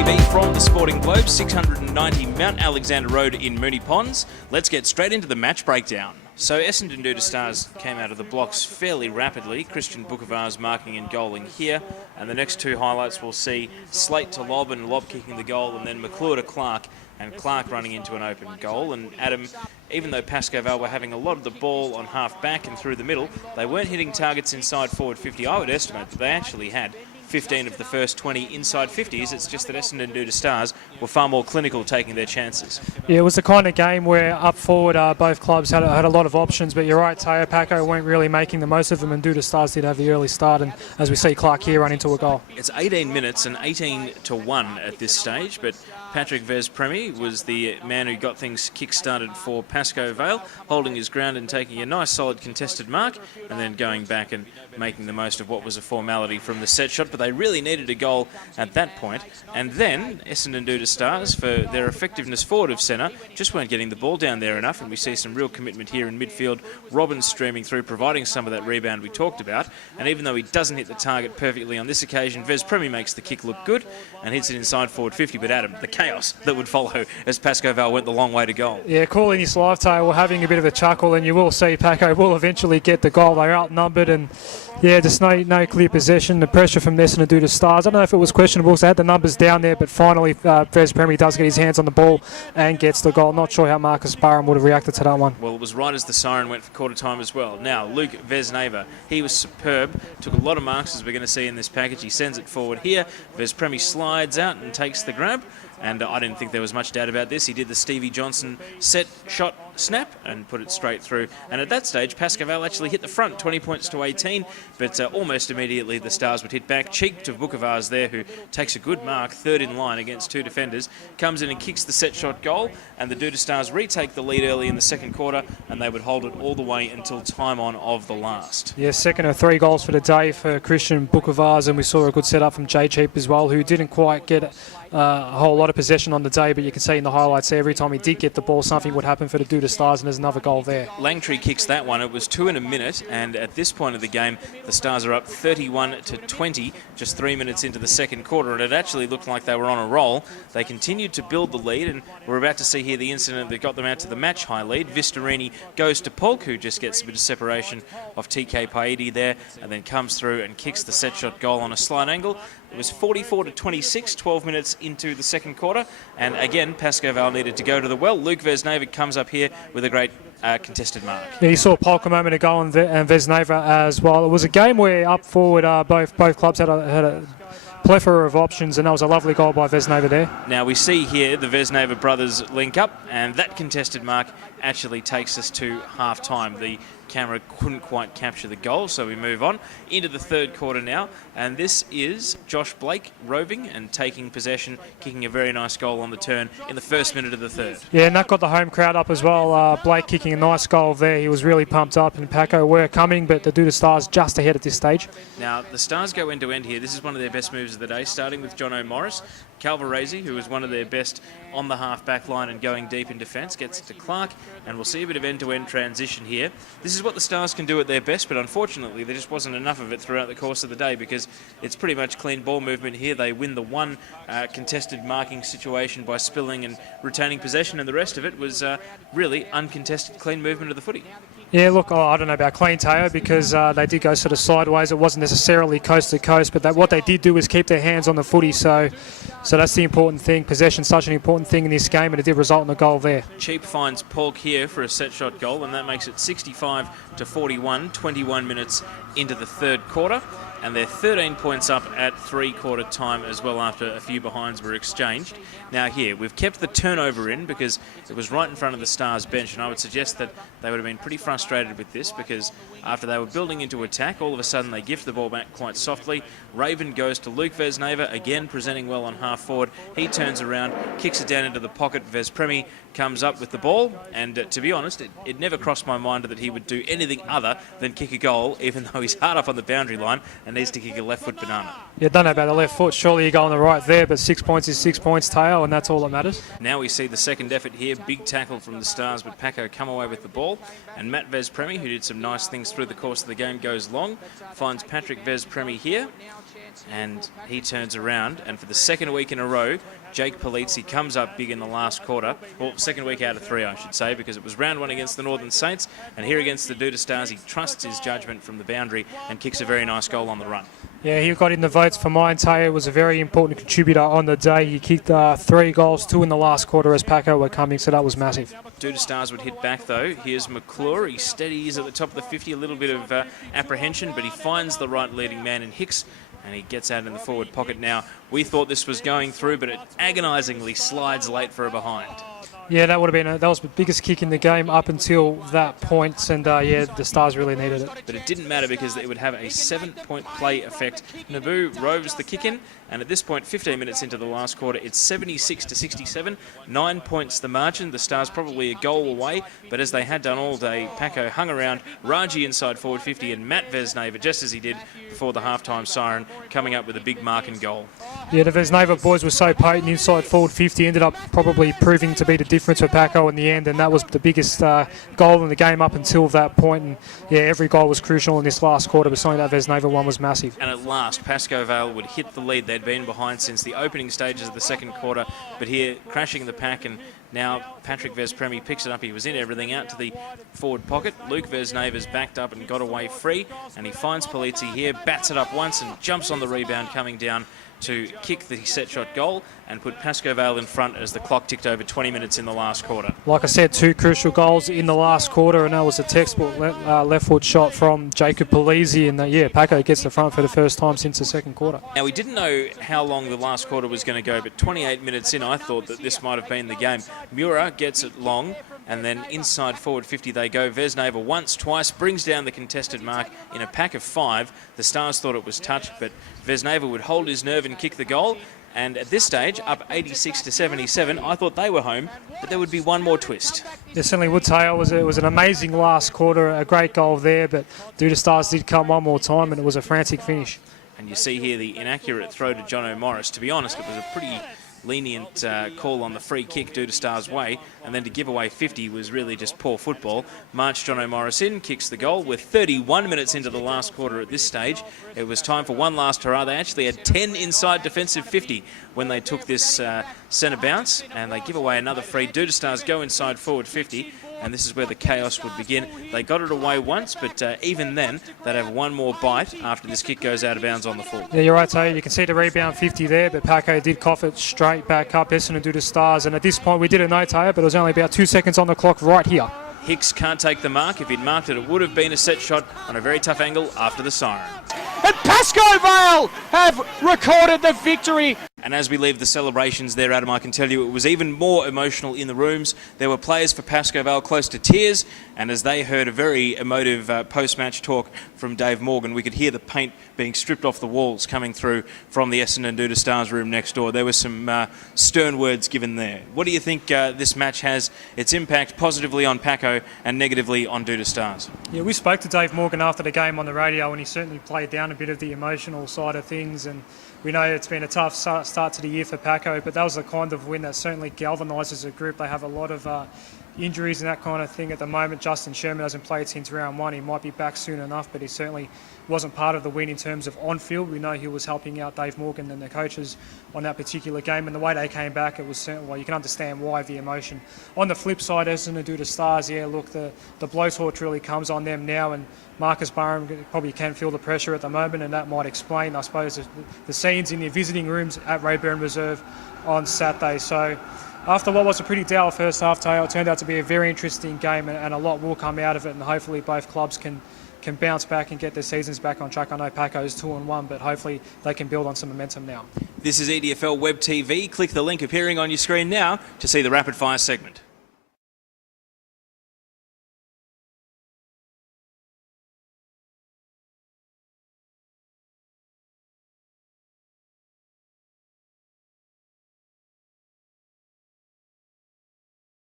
TV from the Sporting Globe, 690 Mount Alexander Road in Moonee Ponds. Let's get straight into the match breakdown. So Essendon Doutta Stars came out of the blocks fairly rapidly. Christian Bukavars marking and goaling here. And the next two highlights we'll see Slate to Lob and Lob kicking the goal, and then McClure to Clark and Clark running into an open goal. And Adem, even though Pascoe Vale were having a lot of the ball on half back and through the middle, they weren't hitting targets inside forward 50. I would estimate that they actually had 15 of the first 20 inside 50s. It's just that Essendon Doutta Stars were far more clinical taking their chances. Yeah, it was the kind of game where up forward both clubs had a lot of options, but you're right, Teo, Pascoe weren't really making the most of them, and Doutta Stars did have the early start, and as we see Clark here run into a goal. It's 18 minutes and 18-1 at this stage, but Patrick Vespremi was the man who got things kick-started for Pascoe Vale, holding his ground and taking a nice solid contested mark, and then going back and making the most of what was a formality from the set shot, but they really needed a goal at that point. And then Essendon Doutta Stars, for their effectiveness forward of centre, just weren't getting the ball down there enough, and we see some real commitment here in midfield. Robbins streaming through, providing some of that rebound we talked about, and even though he doesn't hit the target perfectly on this occasion, Vespremi makes the kick look good and hits it inside forward 50, but Adem, the chaos that would follow as Pascoe Vale went the long way to goal. Yeah, calling this live, Tail, we're having a bit of a chuckle, and you will see Pascoe will eventually get the goal. They're outnumbered, and yeah, just no clear possession. The pressure from Essendon Doutta Stars. I don't know if it was questionable, so they had the numbers down there, but finally Vespremi does get his hands on the ball and gets the goal. Not sure how Marcus Barham would have reacted to that one. Well, it was right as the siren went for quarter time as well. Now, Luke Vesneva, he was superb. Took a lot of marks, as we're going to see in this package. He sends it forward here. Vespremi slides out and takes the grab. And I didn't think there was much doubt about this. He did the Stevie Johnson set, shot, snap, and put it straight through. And at that stage, Pascoe Vale actually hit the front, 20 points to 18. But almost immediately, the Stars would hit back. Cheek to Bukavars there, who takes a good mark, third in line against two defenders. Comes in and kicks the set shot goal. And the Doutta Stars retake the lead early in the second quarter. And they would hold it all the way until time on of the last. Yeah, second of 3 goals for the day for Christian Bukavars. And we saw a good setup from Jay Cheap as well, who didn't quite get a whole lot of possession on the day, but you can see in the highlights there, every time he did get the ball, something would happen for the Doutta Stars, and there's another goal there. Langtree kicks that one. It was 2 in a minute, and at this point of the game, the Stars are up 31-20, just 3 minutes into the second quarter, and it actually looked like they were on a roll. They continued to build the lead, and we're about to see here the incident that got them out to the match high lead. Vistorini goes to Polk, who just gets a bit of separation of TK Paidi there, and then comes through and kicks the set shot goal on a slight angle. It was 44-26, 12 minutes into the second quarter. And again, Pascoe Vale needed to go to the well. Luke Vesneva comes up here with a great contested mark. Yeah, you saw Polk a moment ago and Vesneva as well. It was a game where up forward both clubs had a plethora of options, and that was a lovely goal by Vesneva there. Now we see here the Vesneva brothers link up, and that contested mark actually takes us to half-time. The camera couldn't quite capture the goal, so we move on into the third quarter now, and this is Josh Blake roving and taking possession, kicking a very nice goal on the turn in the first minute of the third. Yeah, and that got the home crowd up as well. Blake kicking a nice goal there. He was really pumped up, and Pascoe were coming, but the Doutta Stars just ahead at this stage. Now, the Stars go end-to-end here. This is one of their best moves of the day, starting with John O'Morris. Calvarese, who was one of their best on the half-back line and going deep in defence, gets it to Clark, and we'll see a bit of end-to-end transition here. This is what the Stars can do at their best, but unfortunately there just wasn't enough of it throughout the course of the day, because it's pretty much clean ball movement here. They win the one contested marking situation by spilling and retaining possession, and the rest of it was really uncontested clean movement of the footy. Yeah, look, I don't know about clean, Teo, because they did go sort of sideways. It wasn't necessarily coast to coast, but what they did do was keep their hands on the footy, so that's the important thing. Possession's such an important thing in this game, and it did result in a goal there. Cheap finds Polk here for a set shot goal, and that makes it 65-41, 21 minutes into the third quarter. And they're 13 points up at three-quarter time as well, after a few behinds were exchanged. Now here, we've kept the turnover in because it was right in front of the Stars bench, and I would suggest that they would have been pretty frustrated with this, because after they were building into attack, all of a sudden they gift the ball back quite softly. Raven goes to Luke Vesneva, again presenting well on half forward. He turns around, kicks it down into the pocket. Vespremi comes up with the ball, and to be honest, it never crossed my mind that he would do anything other than kick a goal, even though he's hard up on the boundary line and needs to kick a left foot banana. Yeah, don't know about the left foot. Surely you go on the right there, but 6 points is 6 points, Tail, and that's all that matters. Now we see the second effort here. Big tackle from the Stars, but Pascoe come away with the ball. And Matt Vespremi, who did some nice things through the course of the game, goes long. Finds Patrick Vespremi here. and he turns around, and for the second week in a row, Jake Pellizzeri comes up big in the last quarter. Well, second week out of 3, I should say, because it was round 1 against the Northern Saints, and here against the Doutta Stars, he trusts his judgment from the boundary and kicks a very nice goal on the run. Yeah, he got in the votes for mine. Taylor was a very important contributor on the day. He kicked 3 goals, 2 in the last quarter as Pascoe were coming, so that was massive. Doutta Stars would hit back though. Here's McClure. He steadies at the top of the 50, a little bit of apprehension, but he finds the right leading man in Hicks, and he gets out in the forward pocket now. We thought this was going through, but it agonisingly slides late for a behind. Yeah, that would have been that was the biggest kick in the game up until that point, and yeah, the Stars really needed it. But it didn't matter because it would have a 7-point play effect. Naboo roves the kick in, and at this point, 15 minutes into the last quarter, it's 76-67, 9 points the margin. The Stars probably a goal away, but as they had done all day, Pascoe hung around. Raji inside forward 50, and Matt Vesneva, just as he did before the halftime siren, coming up with a big mark and goal. Yeah, the Vesneva boys were so potent inside forward 50, ended up probably proving to be the difference for Pascoe in the end, and that was the biggest goal in the game up until that point. And yeah, every goal was crucial in this last quarter, but something that Vesneva one was massive. And at last, Pascoe Vale would hit the lead. They'd been behind since the opening stages of the second quarter, but here, crashing the pack, and now Patrick Vespremi picks it up. He was in everything, out to the forward pocket. Luke Vesneva's backed up and got away free, and he finds Pellizzeri here, bats it up once and jumps on the rebound, coming down to kick the set shot goal and put Pascoe Vale in front as the clock ticked over 20 minutes in the last quarter. Like I said, 2 crucial goals in the last quarter, and that was a textbook left foot shot from Jacob Pellizzeri, and yeah, Pascoe gets the front for the first time since the second quarter. Now, we didn't know how long the last quarter was going to go, but 28 minutes in, I thought that this might have been the game. Mura gets it long, and then inside forward 50 they go. Vesneva once, twice, brings down the contested mark in a pack of 5. The Stars thought it was touched, but Vesneva would hold his nerve and kick the goal. And at this stage, up 86-77, I thought they were home, but there would be one more twist. It certainly would, Taylor. It was an amazing last quarter, a great goal there, but Doutta Stars did come one more time, and it was a frantic finish. And you see here the inaccurate throw to John O'Morris. To be honest, it was a pretty lenient call on the free kick Doutta Stars' way, and then to give away 50 was really just poor football. March John O'Morris in, kicks the goal. With 31 minutes into the last quarter at this stage, it was time for one last hurrah. They actually had 10 inside defensive 50 when they took this centre bounce, and they give away another free. Doutta Stars go inside forward 50, and this is where the chaos would begin. They got it away once, but even then, they'd have one more bite after this kick goes out of bounds on the full. Yeah, you're right, Taylor. You can see the rebound 50 there, but Pascoe did cough it straight back up. Essendon Doutta Stars, and at this point, we didn't know, Taylor, but it was only about 2 seconds on the clock right here. Hicks can't take the mark. If he'd marked it, it would have been a set shot on a very tough angle after the siren. And Pascoe Vale have recorded the victory. And as we leave the celebrations there, Adam, I can tell you it was even more emotional in the rooms. There were players for Pascoe Vale close to tears, and as they heard a very emotive post-match talk from Dave Morgan, we could hear the paint being stripped off the walls coming through from the Essendon Doutta Stars room next door. There were some stern words given there. What do you think this match has its impact positively on Pascoe and negatively on Doutta Stars? Yeah, we spoke to Dave Morgan after the game on the radio, and he certainly played down a bit of the emotional side of things, and we know it's been a tough start to the year for Pascoe, but that was the kind of win that certainly galvanises a group. They have a lot of injuries and that kind of thing at the moment. Justin Sherman hasn't played since round 1. He might be back soon enough, but he certainly wasn't part of the win in terms of on-field. We know he was helping out Dave Morgan and the coaches on that particular game, and the way they came back, it was certainly, well, you can understand why the emotion. On the flip side, Essendon Doutta Stars, yeah, look, the blowtorch really comes on them now, and Marcus Barham probably can feel the pressure at the moment, and that might explain, I suppose, the scenes in the visiting rooms at Rayburn Reserve on Saturday. So after what was a pretty dour first half, Taylor, it turned out to be a very interesting game, and a lot will come out of it, and hopefully both clubs can bounce back and get their seasons back on track. I know Pascoe's 2-1, but hopefully they can build on some momentum now. This is EDFL Web TV. Click the link appearing on your screen now to see the rapid fire segment.